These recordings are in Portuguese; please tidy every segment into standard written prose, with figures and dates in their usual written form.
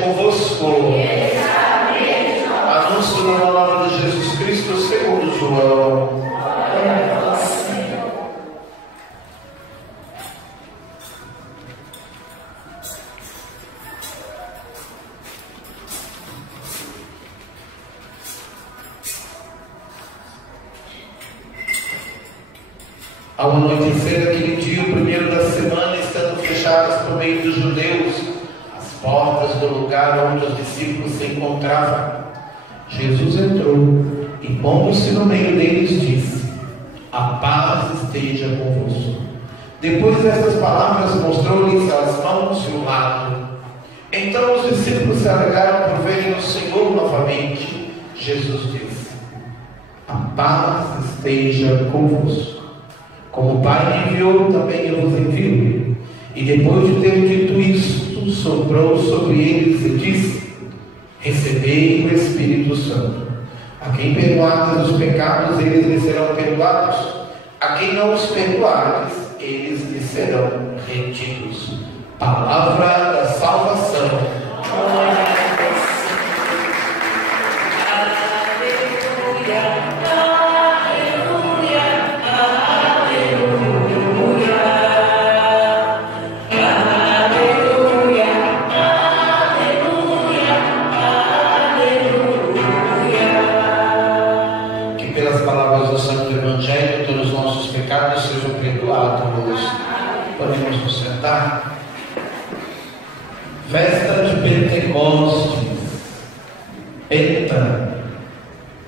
convosco. Anúncio da palavra de Jesus Cristo segundo João. Ao anoitecer daquele dia, o primeiro da semana, estando fechadas por meio dos judeus as portas do lugar onde os discípulos se encontravam, Jesus entrou e, pondo-se no meio deles, disse: a paz esteja convosco. Depois destas palavras, mostrou-lhes as mãos e o lado. Então os discípulos se alegraram por verem o Senhor novamente. Jesus disse: a paz esteja convosco. Como o Pai me enviou, também eu vos envio. E depois de ter dito isto, soprou sobre eles e disse: recebei o Espírito Santo. A quem perdoardes os pecados, eles lhes serão perdoados. A quem não os perdoardes, eles lhes serão retidos. Palavra da salvação. Glória a Deus. Aleluia. Sejam perdoados. Podemos nos sentar. Festa de Pentecostes. Penta.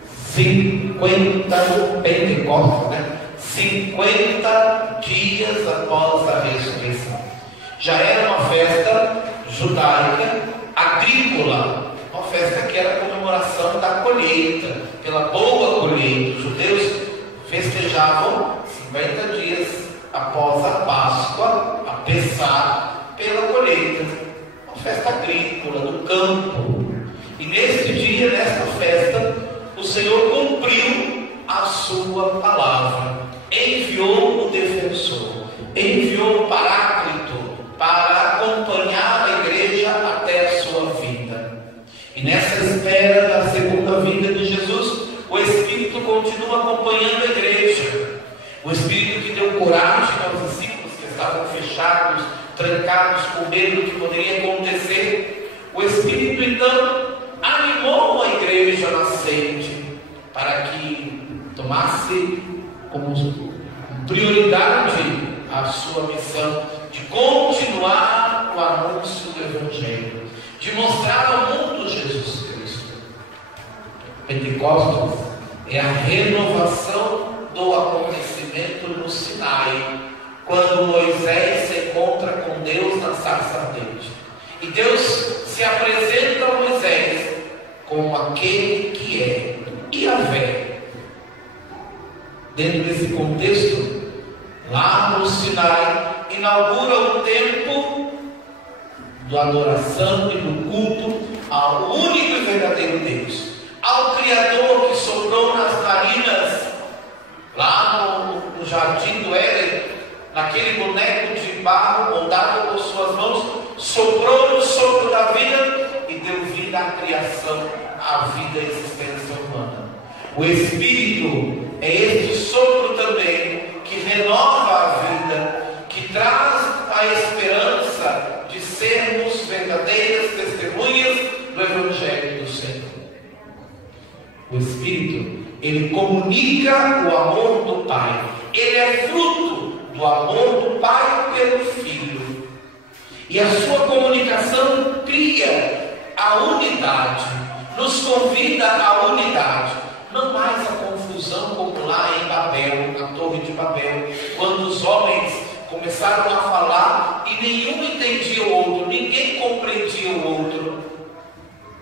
50 Pentecostes, né? 50 dias após a ressurreição. Já era uma festa judaica agrícola, uma festa que era a comemoração da colheita, pela boa colheita. Os judeus festejavam 50 dias após a Páscoa, a Pessá, pela colheita, uma festa agrícola do campo. E neste dia, nesta festa, o Senhor cumpriu a sua palavra, enviou o defensor, enviou o Paráclito para acompanhar a igreja até a sua vinda. E nessa espera da segunda vinda de Jesus, o Espírito continua acompanhando a igreja. O Espírito que deu coragem aos discípulos que estavam fechados, trancados, com medo do que poderia acontecer. O Espírito então animou a igreja nascente para que tomasse como prioridade a sua missão de continuar o anúncio do Evangelho, de mostrar ao mundo Jesus Cristo. Pentecostes é a renovação do acontecimento no Sinai, quando Moisés se encontra com Deus na sarça ardente. E Deus se apresenta a Moisés como aquele que é Yahvé. Dentro desse contexto, lá no Sinai, inaugura o tempo da adoração e do culto ao único e verdadeiro Deus, ao Criador que soprou nas narinas lá no jardim do Éden, naquele boneco de barro moldado com suas mãos, soprou no sopro da vida e deu vida à criação, à vida e à existência humana. O Espírito é este sopro também que renova a vida, que traz a esperança de sermos verdadeiras testemunhas do Evangelho do Senhor. O Espírito, ele comunica o amor do Pai. Ele é fruto do amor do Pai pelo Filho. E a sua comunicação cria a unidade, nos convida à unidade. Não mais a confusão como lá em Babel, na Torre de Babel, quando os homens começaram a falar e nenhum entendia o outro, ninguém compreendia o outro.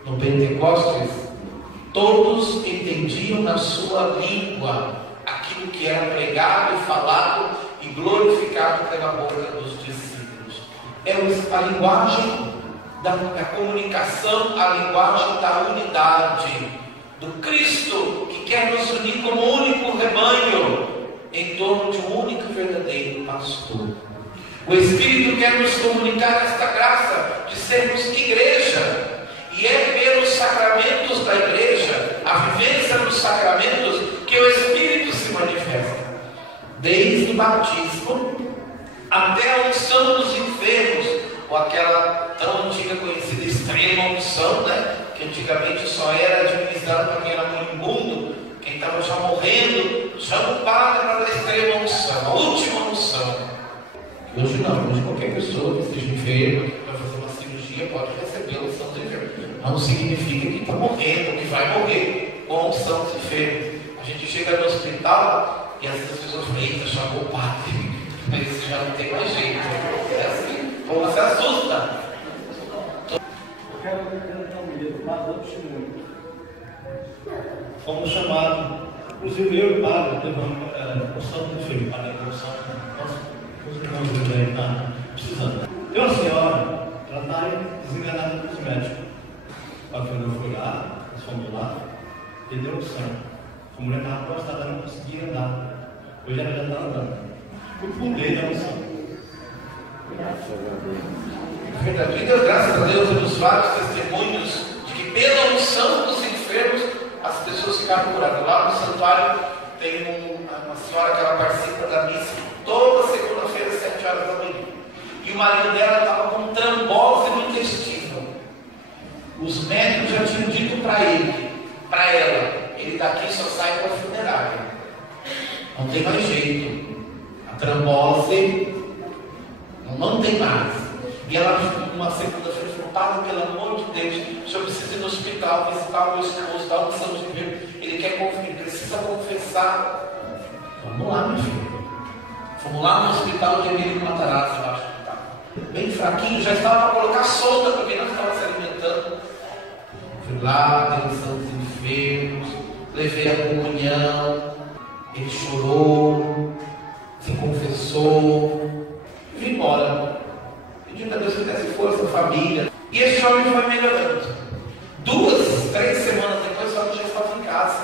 No Pentecostes, todos entendiam na sua língua aquilo que era pregado e falado e glorificado pela boca dos discípulos. É a linguagem da comunicação, a linguagem da unidade, do Cristo que quer nos unir como único rebanho em torno de um único e verdadeiro pastor. O Espírito quer nos comunicar esta graça de sermos igreja, E é pelos sacramentos da igreja, a vivência dos sacramentos, que o Espírito se manifesta. Desde o batismo até a unção dos enfermos, ou aquela tão antiga conhecida extrema unção, né? Que antigamente só era administrada para quem era moribundo, quem estava já morrendo, chama o padre para a extrema unção, a última unção. Hoje não, hoje qualquer pessoa que esteja enferma, que vai fazer uma cirurgia, pode receber a unção dos enfermos. Não significa que está morrendo, que vai morrer com a unção dos enfermos. A gente chega no hospital e às vezes as pessoas falam, eita, chamou o padre, mas já não tem mais jeito. É assim, como se assusta. Eu quero dar um livro, mas não testemunho. Fomos chamados, inclusive eu e o padre, levamos a unção do filho, para a unção. Os irmãos dele estão precisando. Tem uma senhora, ela está desenganada com os médicos. A filha foi lá, nós fomos lá, e deu unção. A mulher estava postada, ela não conseguia andar. Hoje ela já está andando. O poder da unção. Verdade, graças a Deus, temos vários testemunhos de que pela unção dos enfermos as pessoas ficaram curadas. Lá no santuário tem uma senhora que ela participa da missa toda segunda-feira, às 7 horas da manhã. E o marido dela estava com trombose no intestino. Os médicos já tinham dito para ela, ele daqui só sai para a funerária. Não tem mais jeito. A trombose não tem mais. E ela, uma segunda-feira, falou, padre, pelo amor de Deus, o senhor precisa ir no hospital, visitar o meu esposo, dar unção de enfermo. Ele quer confessar, precisa confessar. Vamos lá, meu filho. Fomos lá no hospital de Emílio Matarazzo, eu acho que estava. Bem fraquinho, já estava para colocar solta, porque não estava se alimentando. Fui lá, dei unção dos enfermos, levei a comunhão, ele chorou, se confessou, e vim embora. Pedindo a Deus que desse força à família. E esse homem foi melhorando. 2, 3 semanas depois, o homem já estava em casa.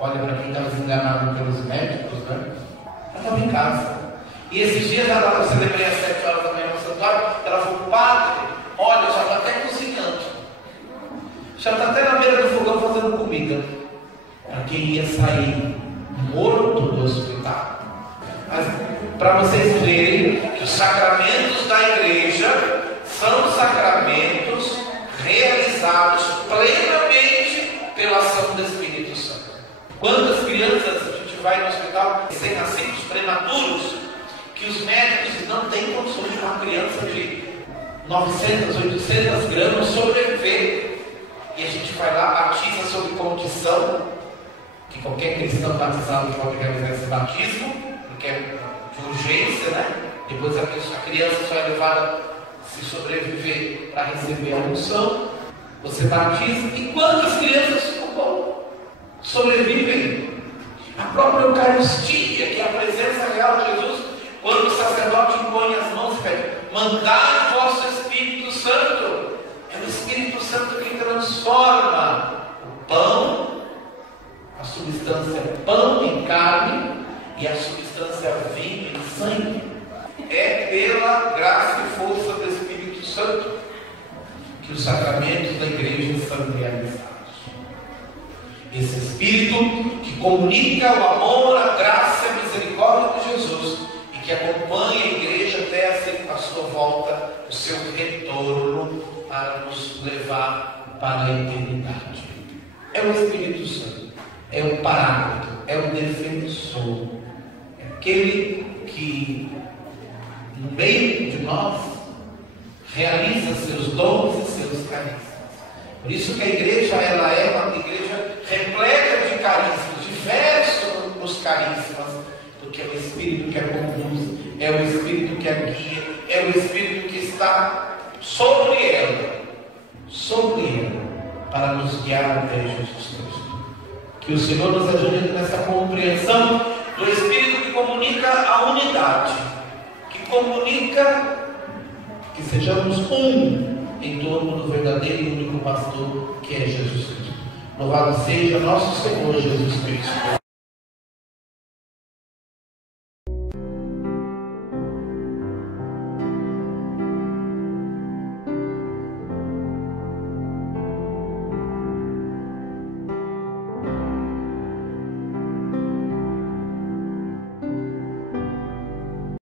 Olha, para quem estava desenganado pelos médicos, né? Ela estava em casa. E esses dias ela celebrei às 7 horas da manhã no santuário. Ela falou, padre, olha, já está até cozinhando. Já está até na beira do fogão fazendo comida. Para quem ia sair morto do hospital. Mas para vocês verem que os sacramentos da igreja são sacramentos realizados plenamente pela ação do Espírito Santo. Quantas crianças a gente vai no hospital recém-nascidos, prematuros, que os médicos não têm condições de uma criança de 900, 800 gramas sobreviver. E a gente vai lá, batiza sob condição, que qualquer cristão batizado pode realizar esse batismo, porque é de urgência, né? Depois a criança só é levada, se sobreviver, para receber a unção. Você batiza, e quantas crianças sobrevivem? A própria Eucaristia, que é a presença real de Jesus, quando o sacerdote impõe as mãos e pede, mandai o vosso Espírito Santo. É o Espírito Santo que transforma o pão, a substância pão em carne, e a substância vinho em sangue. É pela graça e força do Espírito Santo que os sacramentos da igreja são realizados. Esse Espírito que comunica o amor, a graça e a misericórdia de Jesus e que acompanha a igreja até a sua volta, o seu retorno para nos levar para a eternidade. É o Espírito Santo, é o Paráclito, é o defensor, é aquele que no meio de nós realiza seus dons e seus carismas. Por isso que a igreja, ela é uma igreja repleta de carismas, diversos nos carismas, porque é o Espírito que a conduz, é o Espírito que a guia, é o Espírito que está sobre ela, para nos guiar até Jesus Cristo. Que o Senhor nos ajude nessa compreensão do Espírito que comunica a unidade, que comunica que sejamos um em torno do verdadeiro e único pastor que é Jesus Cristo. Louvado seja nosso Senhor Jesus Cristo.